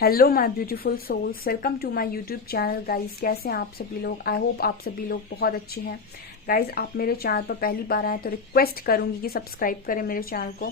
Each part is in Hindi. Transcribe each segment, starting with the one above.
Hello my beautiful souls, welcome to my YouTube channel. Guys कैसे हैं आप सभी लोग? आई होप आप सभी लोग बहुत अच्छे हैं। गाइस आप मेरे चैनल पर पहली बार आए तो रिक्वेस्ट करूंगी कि सब्सक्राइब करें मेरे चैनल को।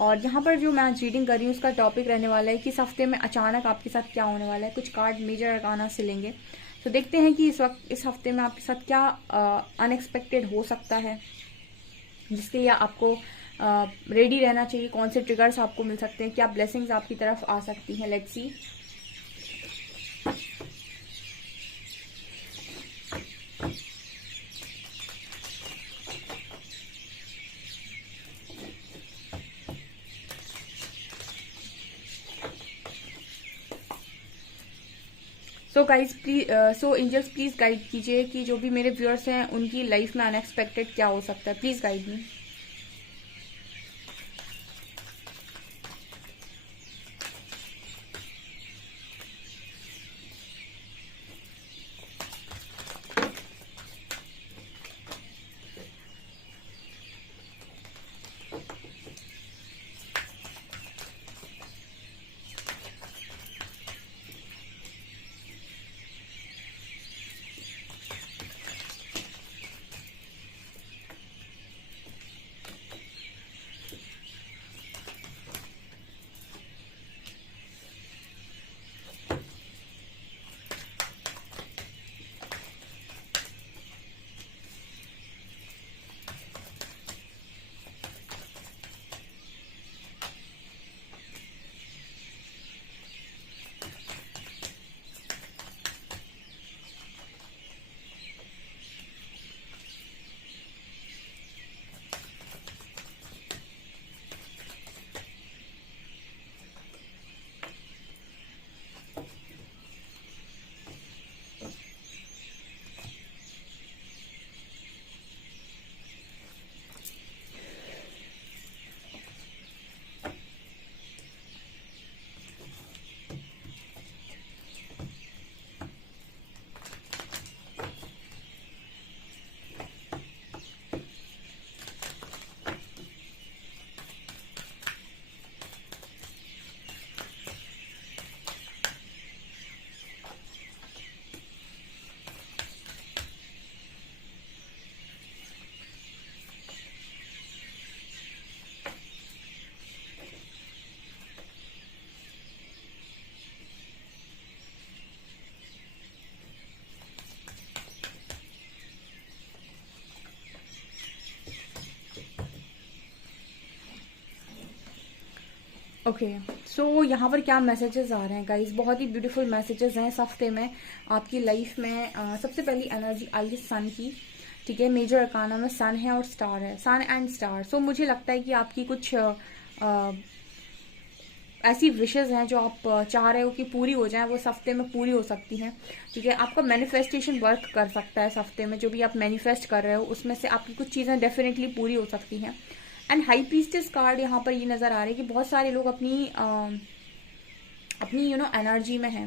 और यहाँ पर जो मैं आज रीडिंग कर रही हूँ उसका टॉपिक रहने वाला है कि इस हफ्ते में अचानक आपके साथ क्या होने वाला है। कुछ कार्ड मेजर अरकाना से लेंगे तो देखते हैं कि इस हफ्ते में आपके साथ क्या अनएक्सपेक्टेड हो सकता है, जिसके लिए आपको रेडी रहना चाहिए। कौन से ट्रिगर्स आपको मिल सकते हैं, क्या ब्लेसिंग्स आपकी तरफ आ सकती हैं। Let's see. So guys please, so angels please guide कीजिए कि जो भी मेरे व्यूअर्स हैं उनकी लाइफ में अनएक्सपेक्टेड क्या हो सकता है। Please guide me. ओके, सो यहाँ पर क्या मैसेजेस आ रहे हैं गाइज? बहुत ही ब्यूटीफुल मैसेजेस हैं इस हफ्ते में आपकी लाइफ में। सबसे पहली एनर्जी आई है सन की। ठीक है, मेजर अरकाना में सन है और स्टार है, सन एंड स्टार। सो मुझे लगता है कि आपकी कुछ ऐसी विशेस हैं जो आप चाह रहे हो कि पूरी हो जाए, वो इस हफ्ते में पूरी हो सकती हैं। ठीक है, आपका मैनिफेस्टेशन वर्क कर सकता है इस हफ्ते में। जो भी आप मैनिफेस्ट कर रहे हो उसमें से आपकी कुछ चीज़ें डेफिनेटली पूरी हो सकती हैं। एंड हाई प्रीस्टेस कार्ड यहाँ पर ये नजर आ रही है कि बहुत सारे लोग अपनी एनर्जी में हैं।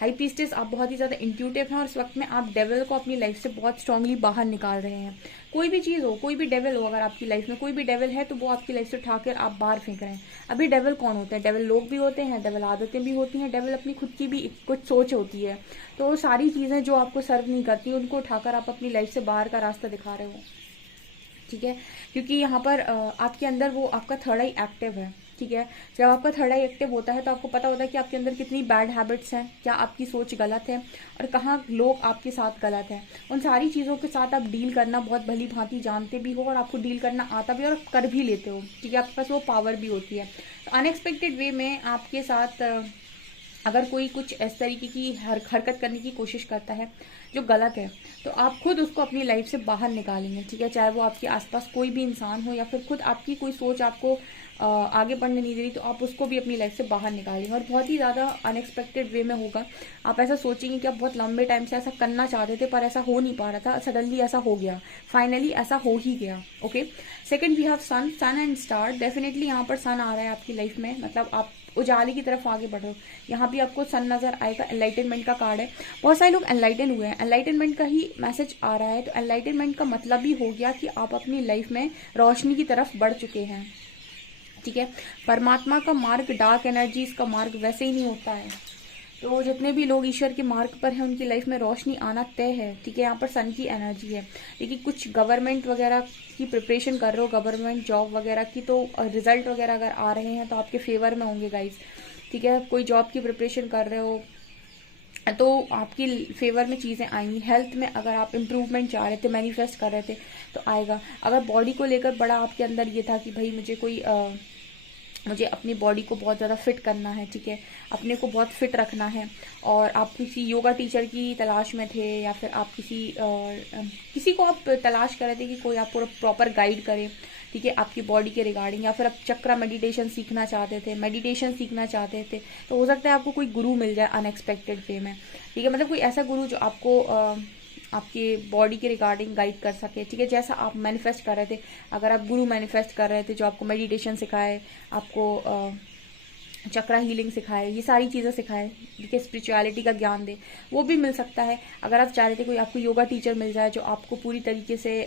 हाई प्रीस्टेस, आप बहुत ही ज़्यादा इंट्यूटिव हैं और इस वक्त में आप डेविल को अपनी लाइफ से बहुत स्ट्रांगली बाहर निकाल रहे हैं। कोई भी चीज़ हो, कोई भी डेविल हो, अगर आपकी लाइफ में कोई भी डेविल है तो वो आपकी लाइफ से उठाकर आप बाहर फेंक रहे हैं। अभी डेविल कौन होते हैं? डेविल लोग भी होते हैं, डेविल आदतें भी होती हैं, डेविल अपनी खुद की भी कुछ सोच होती है। तो सारी चीज़ें जो आपको सर्व नहीं करती उनको उठाकर आप अपनी लाइफ से बाहर का रास्ता दिखा रहे हो। ठीक है, क्योंकि यहाँ पर आपके अंदर वो आपका थर्ड आई एक्टिव है। ठीक है, जब आपका थर्ड आई एक्टिव होता है तो आपको पता होता है कि आपके अंदर कितनी बैड हैबिट्स हैं, क्या आपकी सोच गलत है और कहाँ लोग आपके साथ गलत हैं। उन सारी चीज़ों के साथ आप डील करना बहुत भली भांति जानते भी हो और आपको डील करना आता भी और कर भी लेते हो। ठीक है, आपके पास वो पावर भी होती है। तो अनएक्सपेक्टेड वे में आपके साथ अगर कोई कुछ इस तरीके की हरकत करने की कोशिश करता है जो गलत है, तो आप खुद उसको अपनी लाइफ से बाहर निकालेंगे। ठीक है, चाहे वो आपके आसपास कोई भी इंसान हो या फिर खुद आपकी कोई सोच आपको आगे बढ़ने नहीं दे रही, तो आप उसको भी अपनी लाइफ से बाहर निकालेंगे और बहुत ही ज़्यादा अनएक्सपेक्टेड वे में होगा। आप ऐसा सोचेंगे कि आप बहुत लंबे टाइम से ऐसा करना चाहते थे पर ऐसा हो नहीं पा रहा था, सडनली ऐसा हो गया, फाइनली ऐसा हो ही गया। Okay, second we have sun, sun and star. Definitely यहाँ पर सन आ रहा है आपकी लाइफ में, मतलब आप उजाले की तरफ आगे बढ़ रहे हो। यहाँ भी आपको सन नजर आएगा। एनलाइटनमेंट का कार्ड है, बहुत सारे लोग एनलाइटन हुए हैं, एनलाइटनमेंट का ही मैसेज आ रहा है। तो एनलाइटनमेंट का मतलब भी हो गया कि आप अपनी लाइफ में रोशनी की तरफ बढ़ चुके हैं। ठीक है, परमात्मा का मार्ग, डार्क एनर्जीज का मार्ग वैसे ही नहीं होता है। तो जितने भी लोग ईश्वर के मार्ग पर हैं उनकी लाइफ में रोशनी आना तय है, ठीक है। यहाँ पर सन की एनर्जी है। देखिए कुछ गवर्नमेंट वगैरह की प्रिपरेशन कर रहे हो, गवर्नमेंट जॉब वगैरह की, तो रिजल्ट वगैरह अगर आ रहे हैं तो आपके फेवर में होंगे गाइज, ठीक है। कोई जॉब की प्रिपरेशन कर रहे हो तो आपकी फेवर में चीज़ें आएंगी। हेल्थ में अगर आप इम्प्रूवमेंट चाह रहे थे, मैनिफेस्ट कर रहे थे, तो आएगा। अगर बॉडी को लेकर बड़ा आपके अंदर ये था कि भाई मुझे अपनी बॉडी को बहुत ज़्यादा फिट करना है, ठीक है, अपने को बहुत फिट रखना है, और आप किसी योगा टीचर की तलाश में थे, या फिर आप किसी को आप तलाश कर रहे थे कि कोई आपको प्रॉपर गाइड करे, ठीक है, आपकी बॉडी के रिगार्डिंग, या फिर आप चक्रा मेडिटेशन सीखना चाहते थे, तो हो सकता है आपको कोई गुरु मिल जाए अनएक्सपेक्टेड वे में, ठीक है। मतलब कोई ऐसा गुरु जो आपको आपके बॉडी के रिगार्डिंग गाइड कर सके, ठीक है, जैसा आप मैनिफेस्ट कर रहे थे। अगर आप गुरु मैनिफेस्ट कर रहे थे जो आपको मेडिटेशन सिखाए, आपको चक्रा हीलिंग सिखाए, ये सारी चीज़ें सिखाए, ठीक है, स्पिरिचुअलिटी का ज्ञान दे, वो भी मिल सकता है। अगर आप चाह रहे थे कोई आपको योगा टीचर मिल जाए जो आपको पूरी तरीके से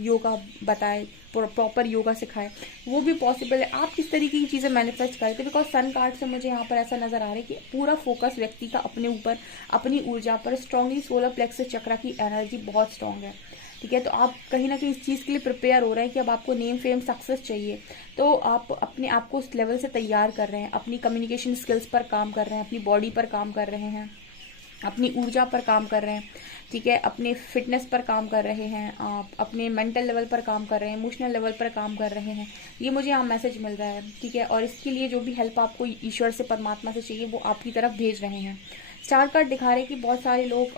योगा बताए, प्रॉपर योगा सिखाए, वो भी पॉसिबल है। आप किस तरीके की चीज़ें मैनिफेस्ट करते हैं, बिकॉज सन कार्ड से मुझे यहाँ पर ऐसा नजर आ रहा है कि पूरा फोकस व्यक्ति का अपने ऊपर, अपनी ऊर्जा पर स्ट्रांगली, सोलर प्लेक्सस चक्रा की एनर्जी बहुत स्ट्रांग है, ठीक है। तो आप कहीं ना कहीं इस चीज़ के लिए प्रिपेयर हो रहे हैं कि अब आपको नेम फेम सक्सेस चाहिए, तो आप अपने आप को उस लेवल से तैयार कर रहे हैं, अपनी कम्युनिकेशन स्किल्स पर काम कर रहे हैं, अपनी बॉडी पर काम कर रहे हैं, अपनी ऊर्जा पर काम कर रहे हैं, ठीक है, अपने फिटनेस पर काम कर रहे हैं, आप अपने मेंटल लेवल पर काम कर रहे हैं, इमोशनल लेवल पर काम कर रहे हैं। ये मुझे यहाँ मैसेज मिल रहा है, ठीक है। और इसके लिए जो भी हेल्प आपको ईश्वर से, परमात्मा से चाहिए, वो आपकी तरफ भेज रहे हैं। स्टार कार्ड दिखा रहे हैं कि बहुत सारे लोग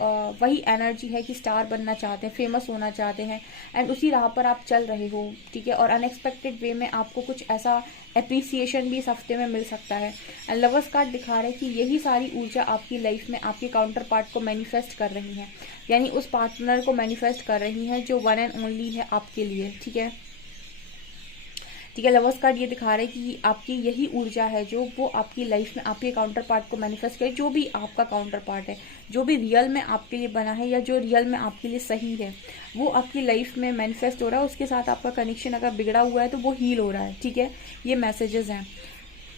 वही एनर्जी है कि स्टार बनना चाहते हैं, फेमस होना चाहते हैं, एंड उसी राह पर आप चल रहे हो, ठीक है। और अनएक्सपेक्टेड वे में आपको कुछ ऐसा एप्रिसिएशन भी इस हफ्ते में मिल सकता है। एंड लवर्स कार्ड दिखा रहे हैं कि यही सारी ऊर्जा आपकी लाइफ में आपके काउंटर पार्ट को मैनिफेस्ट कर रही है, यानी उस पार्टनर को मैनिफेस्ट कर रही है जो वन एंड ओनली है आपके लिए, ठीक है, ठीक है। लवर्स कार्ड ये दिखा रहा है कि आपकी यही ऊर्जा है जो वो आपकी लाइफ में आपके काउंटर पार्ट को मैनिफेस्ट करे, जो भी आपका काउंटर पार्ट है, जो भी रियल में आपके लिए बना है या जो रियल में आपके लिए सही है, वो आपकी लाइफ में मैनिफेस्ट हो रहा है। उसके साथ आपका कनेक्शन अगर बिगड़ा हुआ है तो वो हील हो रहा है, ठीक है। ये मैसेजेस हैं।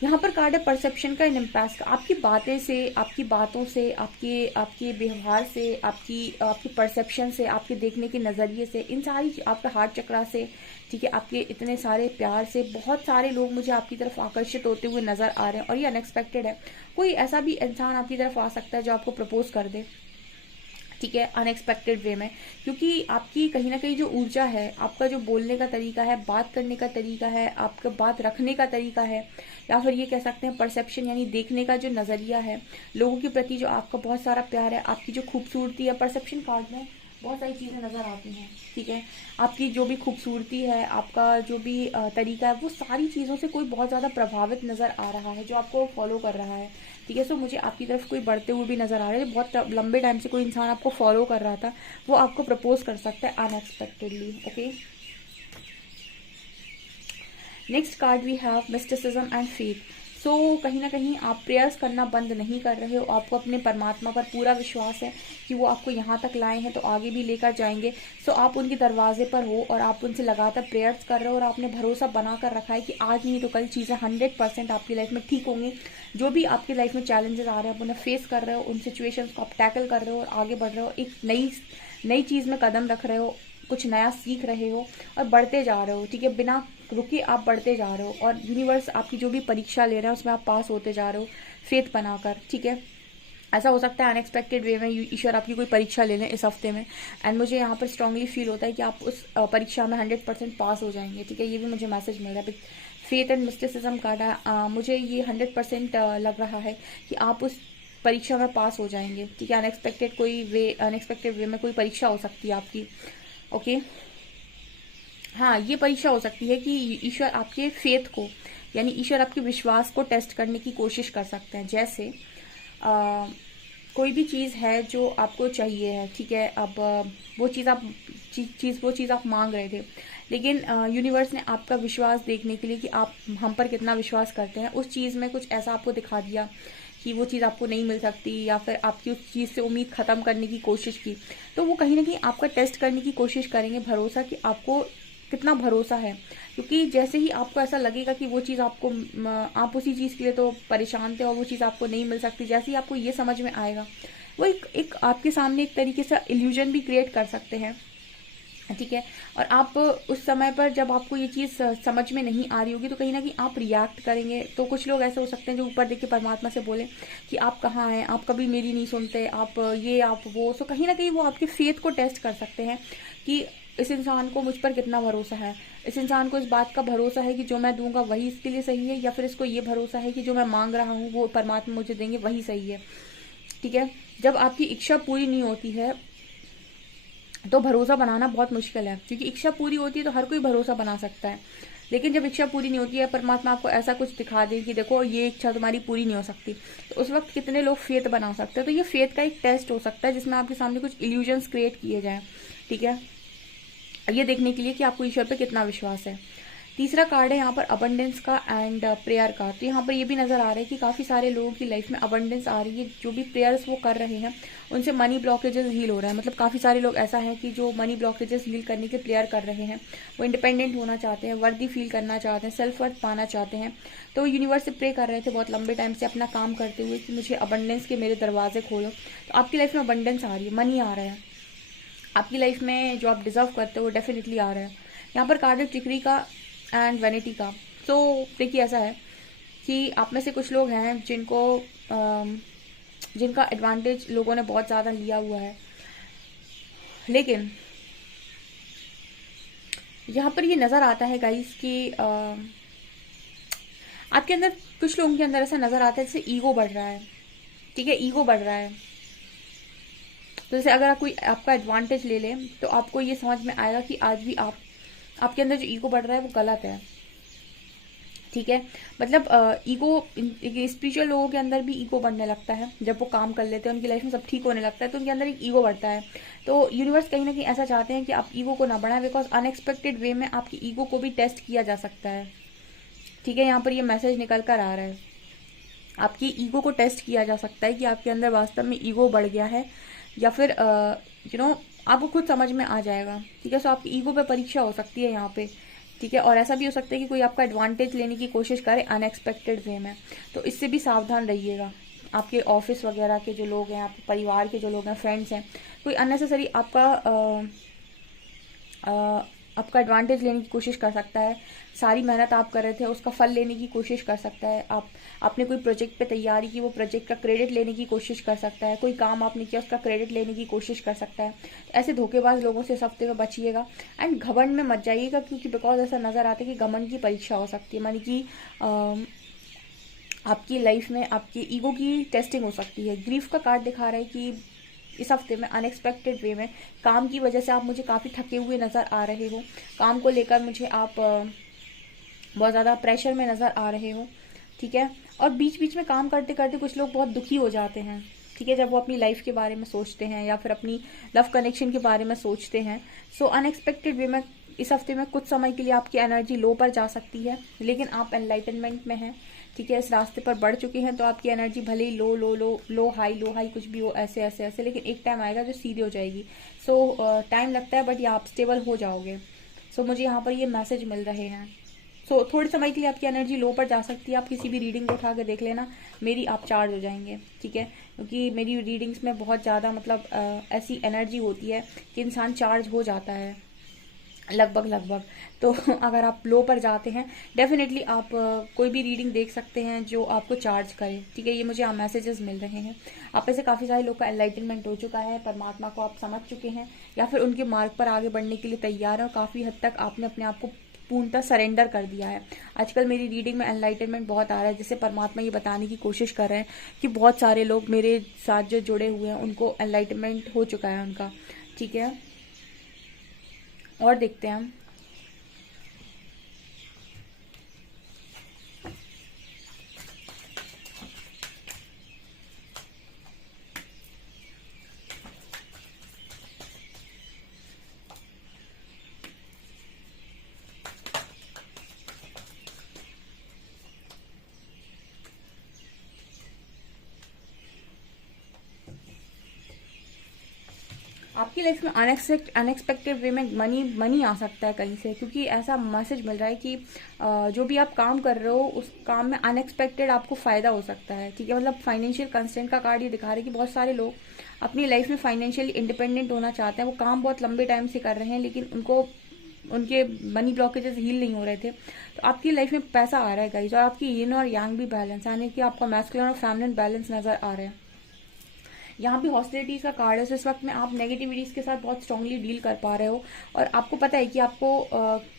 यहाँ पर कार्ड है परसेप्शन का, इम्पैक्ट। आपकी बातें से, आपकी बातों से, आपके व्यवहार से, आपकी परसेप्शन से, आपके देखने के नज़रिए से, इन सारी आपका हार्ट चक्रा से, ठीक है, आपके इतने सारे प्यार से बहुत सारे लोग मुझे आपकी तरफ आकर्षित होते हुए नजर आ रहे हैं। और ये अनएक्सपेक्टेड है, कोई ऐसा भी इंसान आपकी तरफ आ सकता है जो आपको प्रपोज कर दे, ठीक है, अनएक्सपेक्टेड वे में, क्योंकि आपकी कहीं ना कहीं जो ऊर्जा है, आपका जो बोलने का तरीका है, बात करने का तरीका है, आपका बात रखने का तरीका है, या फिर ये कह सकते हैं परसेप्शन, यानी देखने का जो नज़रिया है लोगों के प्रति, जो आपका बहुत सारा प्यार है, आपकी जो खूबसूरती है, परसेप्शन कार्ड में बहुत सारी चीज़ें नज़र आती हैं, ठीक है। आपकी जो भी खूबसूरती है, आपका जो भी तरीका है, वो सारी चीज़ों से कोई बहुत ज़्यादा प्रभावित नज़र आ रहा है जो आपको फॉलो कर रहा है, ठीक है। सो मुझे आपकी तरफ कोई बढ़ते हुए भी नज़र आ रहा है। बहुत लंबे टाइम से कोई इंसान आपको फॉलो कर रहा था, वो आपको प्रपोज कर सकता है unexpectedly, okay. Next card we have mysticism and faith. So कहीं ना कहीं आप प्रेयर्स करना बंद नहीं कर रहे हो, आपको अपने परमात्मा पर पूरा विश्वास है कि वो आपको यहाँ तक लाए हैं तो आगे भी लेकर जाएंगे। सो आप उनके दरवाजे पर हो और आप उनसे लगातार प्रेयर्स कर रहे हो, और आपने भरोसा बना कर रखा है कि आज नहीं तो कल चीज़ें 100% आपकी लाइफ में ठीक होंगी। जो भी आपकी लाइफ में चैलेंजेस आ रहे हैं आप उन्हें फेस कर रहे हो, उन सिचुएशंस को आप टैकल कर रहे हो और आगे बढ़ रहे हो, एक नई चीज़ में कदम रख रहे हो, कुछ नया सीख रहे हो और बढ़ते जा रहे हो, ठीक है, बिना रुके आप बढ़ते जा रहे हो, और यूनिवर्स आपकी जो भी परीक्षा ले रहा है उसमें आप पास होते जा रहे हो फेथ बनाकर, ठीक है। ऐसा हो सकता है अनएक्सपेक्टेड वे में ईश्वर आपकी कोई परीक्षा ले लें इस हफ्ते में, एंड मुझे यहाँ पर स्ट्रांगली फील होता है कि आप उस परीक्षा में 100% पास हो जाएंगे, ठीक है। ये भी मुझे मैसेज मिल रहा है। फेथ एंड मिस्टिसिज्म कार्ड है, मुझे ये 100% लग रहा है कि आप उस परीक्षा में पास हो जाएंगे, ठीक है। अनएक्सपेक्टेड वे में कोई परीक्षा हो सकती है आपकी, ओके। हाँ, ये परीक्षा हो सकती है कि ईश्वर आपके फेथ को, यानी ईश्वर आपके विश्वास को टेस्ट करने की कोशिश कर सकते हैं। जैसे कोई भी चीज़ है जो आपको चाहिए है, ठीक है, अब वो चीज़ आप मांग रहे थे, लेकिन यूनिवर्स ने आपका विश्वास देखने के लिए कि आप हम पर कितना विश्वास करते हैं, उस चीज़ में कुछ ऐसा आपको दिखा दिया कि वो चीज़ आपको नहीं मिल सकती, या फिर आपकी उस चीज़ से उम्मीद ख़त्म करने की कोशिश की, तो वो कहीं ना कहीं आपका टेस्ट करने की कोशिश करेंगे, भरोसा कि आपको कितना भरोसा है। क्योंकि जैसे ही आपको ऐसा लगेगा कि वो चीज़ आपको आप उसी चीज़ के लिए तो परेशान थे और वो चीज़ आपको नहीं मिल सकती, जैसे ही आपको ये समझ में आएगा, वो एक आपके सामने एक तरीके से इल्यूजन भी क्रिएट कर सकते हैं, ठीक है। और आप उस समय पर जब आपको ये चीज़ समझ में नहीं आ रही होगी तो कहीं ना कहीं आप रिएक्ट करेंगे। तो कुछ लोग ऐसे हो सकते हैं जो ऊपर देख के परमात्मा से बोले कि आप कहाँ हैं, आप कभी मेरी नहीं सुनते, आप ये आप वो। सो कहीं ना कहीं वो आपके फेथ को टेस्ट कर सकते हैं कि इस इंसान को मुझ पर कितना भरोसा है, इस इंसान को इस बात का भरोसा है कि जो मैं दूंगा वही इसके लिए सही है, या फिर इसको ये भरोसा है कि जो मैं मांग रहा हूँ वो परमात्मा मुझे देंगे वही सही है, ठीक है। जब आपकी इच्छा पूरी नहीं होती है तो भरोसा बनाना बहुत मुश्किल है, क्योंकि इच्छा पूरी होती है तो हर कोई भरोसा बना सकता है। लेकिन जब इच्छा पूरी नहीं होती है, परमात्मा आपको ऐसा कुछ दिखा दे कि देखो ये इच्छा तुम्हारी पूरी नहीं हो सकती, तो उस वक्त कितने लोग फेथ बना सकते हैं। तो ये फेथ का एक टेस्ट हो सकता है जिसमें आपके सामने कुछ इल्यूजन्स क्रिएट किए जाएं, ठीक है, ये देखने के लिए कि आपको ईश्वर पे कितना विश्वास है। तीसरा कार्ड है यहाँ पर अबंडेंस का एंड प्रेयर का। तो यहाँ पर ये भी नजर आ रहा है कि काफी सारे लोगों की लाइफ में अबंडेंस आ रही है, जो भी प्रेयर्स वो कर रहे हैं उनसे मनी ब्लॉकेजेस हील हो रहा है। मतलब काफी सारे लोग ऐसा है कि जो मनी ब्लॉकेजेस हील करने के प्रेयर कर रहे हैं, वो इंडिपेंडेंट होना चाहते हैं, वर्दी फील करना चाहते हैं, सेल्फ वर्थ पाना चाहते हैं। तो यूनिवर्स से प्रे कर रहे थे बहुत लंबे टाइम से अपना काम करते हुए कि मुझे अबंडेंस के मेरे दरवाजे खोलो। तो आपकी लाइफ में अबंडेंस आ रही है, मनी आ रहा है, आपकी लाइफ में जो आप डिजर्व करते हो वो डेफिनेटली आ रहा है। यहाँ पर कार्ड है ट्रिकरी का एंड वैनिटी का। तो देखिए ऐसा है कि आप में से कुछ लोग हैं जिनका एडवांटेज लोगों ने बहुत ज़्यादा लिया हुआ है, लेकिन यहाँ पर ये नज़र आता है गाइस कि आपके अंदर, कुछ लोगों के अंदर ऐसा नज़र आता है जैसे ईगो बढ़ रहा है, ठीक है, ईगो बढ़ रहा है। तो जैसे अगर कोई आपका एडवांटेज ले ले तो आपको ये समझ में आएगा कि आज भी आपके अंदर जो ईगो बढ़ रहा है वो गलत है, ठीक है। मतलब ईगो, स्पिरिचुअल लोगों के अंदर भी ईगो बढ़ने लगता है जब वो काम कर लेते हैं, उनकी लाइफ में सब ठीक होने लगता है तो उनके अंदर एक ईगो बढ़ता है। तो यूनिवर्स कहीं ना कहीं ऐसा चाहते हैं कि आप ईगो को ना बढ़ाएं, बिकॉज अनएक्सपेक्टेड वे में आपकी ईगो को भी टेस्ट किया जा सकता है, ठीक है। यहाँ पर ये मैसेज निकल कर आ रहा है, आपकी ईगो को टेस्ट किया जा सकता है कि आपके अंदर वास्तव में ईगो बढ़ गया है या फिर आपको खुद समझ में आ जाएगा, ठीक है। सो आपकी ईगो पे परीक्षा हो सकती है यहाँ पे, ठीक है। और ऐसा भी हो सकता है कि कोई आपका एडवांटेज लेने की कोशिश करे अनएक्सपेक्टेड वे में, तो इससे भी सावधान रहिएगा। आपके ऑफिस वगैरह के जो लोग हैं, आपके परिवार के जो लोग हैं, फ्रेंड्स हैं, कोई अननेसेसरी आपका एडवांटेज लेने की कोशिश कर सकता है। सारी मेहनत आप कर रहे थे उसका फल लेने की कोशिश कर सकता है। आपने कोई प्रोजेक्ट पे तैयारी की, वो प्रोजेक्ट का क्रेडिट लेने की कोशिश कर सकता है। कोई काम आपने किया उसका क्रेडिट लेने की कोशिश कर सकता है। तो ऐसे धोखेबाज लोगों से इस हफ्ते में बचिएगा एंड घमंड में मत जाइएगा, क्योंकि बिकॉज ऐसा नजर आता है कि घमंड की परीक्षा हो सकती है, मानी कि आपकी लाइफ में आपकी ईगो की टेस्टिंग हो सकती है। ग्रीफ का कार्ड दिखा रहा है कि इस हफ्ते में अनएक्सपेक्टेड वे में काम की वजह से आप मुझे काफ़ी थके हुए नज़र आ रहे हो, काम को लेकर मुझे आप बहुत ज़्यादा प्रेशर में नज़र आ रहे हो, ठीक है। और बीच बीच में काम करते करते कुछ लोग बहुत दुखी हो जाते हैं, ठीक है, जब वो अपनी लाइफ के बारे में सोचते हैं या फिर अपनी लव कनेक्शन के बारे में सोचते हैं। सो अनएक्सपेक्टेड वे में इस हफ्ते में कुछ समय के लिए आपकी एनर्जी लो पर जा सकती है, लेकिन आप एनलाइटनमेंट में हैं, ठीक है, इस रास्ते पर बढ़ चुके हैं। तो आपकी एनर्जी भले ही लो लो लो लो हाई कुछ भी हो, ऐसे ऐसे ऐसे, लेकिन एक टाइम आएगा जो सीधी हो जाएगी। सो टाइम लगता है बट ये आप स्टेबल हो जाओगे। सो मुझे यहाँ पर ये मैसेज मिल रहे हैं। सो थोड़े समय के लिए आपकी एनर्जी लो पर जा सकती है। आप किसी भी रीडिंग को उठा के देख लेना, मेरी आप चार्ज हो जाएंगे, ठीक है, क्योंकि मेरी रीडिंग्स में बहुत ज़्यादा मतलब ऐसी एनर्जी होती है कि इंसान चार्ज हो जाता है लगभग। तो अगर आप लो पर जाते हैं डेफिनेटली आप कोई भी रीडिंग देख सकते हैं जो आपको चार्ज करे, ठीक है। ये मुझे आप मैसेजेस मिल रहे हैं। आप में से काफ़ी सारे लोग का एनलाइटनमेंट हो चुका है, परमात्मा को आप समझ चुके हैं या फिर उनके मार्ग पर आगे बढ़ने के लिए तैयार हैं और काफ़ी हद तक आपने अपने आप को पूर्णतः सरेंडर कर दिया है। आजकल मेरी रीडिंग में एनलाइटनमेंट बहुत आ रहा है, जिससे परमात्मा ये बताने की कोशिश कर रहे हैं कि बहुत सारे लोग मेरे साथ जो जुड़े हुए हैं उनको एनलाइटनमेंट हो चुका है उनका, ठीक है। और देखते हैं हम आपकी लाइफ में अनएक्सपेक्टेड वे में मनी आ सकता है कहीं से, क्योंकि ऐसा मैसेज मिल रहा है कि जो भी आप काम कर रहे हो उस काम में अनएक्सपेक्टेड आपको फायदा हो सकता है। ठीक है, मतलब फाइनेंशियल कंस्ट्रेंट का कार्ड ये दिखा रहा है कि बहुत सारे लोग अपनी लाइफ में फाइनेंशियली इंडिपेंडेंट होना चाहते हैं। वो काम बहुत लंबे टाइम से कर रहे हैं लेकिन उनको उनके मनी ब्लॉकेजेस हील नहीं हो रहे थे। तो आपकी लाइफ में पैसा आ रहा है गाइस, और आपकी यिन और यांग भी बैलेंस, यानी कि आपका मैस्कुलिन और फेमिनिन बैलेंस नजर आ रहा है। यहाँ भी हॉस्टिलिटीज का कार्ड है। तो इस वक्त में आप नेगेटिविटीज के साथ बहुत स्ट्रांगली डील कर पा रहे हो, और आपको पता है कि आपको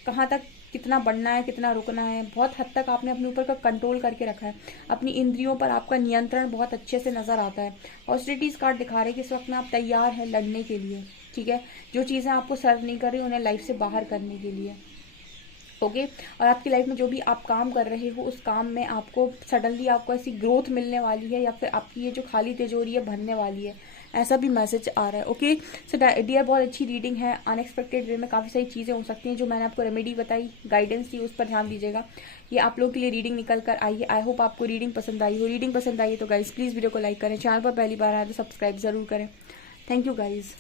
कहाँ तक कितना बढ़ना है, कितना रुकना है। बहुत हद तक आपने अपने ऊपर का कंट्रोल करके रखा है, अपनी इंद्रियों पर आपका नियंत्रण बहुत अच्छे से नजर आता है। हॉस्टिलिटीज कार्ड दिखा रहे हैं कि इस वक्त में आप तैयार हैं लड़ने के लिए। ठीक है, जो चीज़ें आपको सर्व नहीं कर रही उन्हें लाइफ से बाहर करने के लिए। ओके, और आपकी लाइफ में जो भी आप काम कर रहे हो उस काम में आपको सडनली आपको ऐसी ग्रोथ मिलने वाली है, या फिर आपकी ये जो खाली तिजोरी है भरने वाली है, ऐसा भी मैसेज आ रहा है। ओके, सो डियर बहुत अच्छी रीडिंग है। अनएक्सपेक्टेड वे में काफ़ी सारी चीज़ें हो सकती हैं। जो मैंने आपको रेमेडी बताई, गाइडेंस दी, उस पर ध्यान दीजिएगा। ये आप लोगों के लिए रीडिंग निकल कर आई है। आई होप आपको रीडिंग पसंद आई हो। रीडिंग पसंद आई है तो गाइज प्लीज़ वीडियो को लाइक करें, चैनल पर पहली बार आए तो सब्सक्राइब जरूर करें। Thank you guys.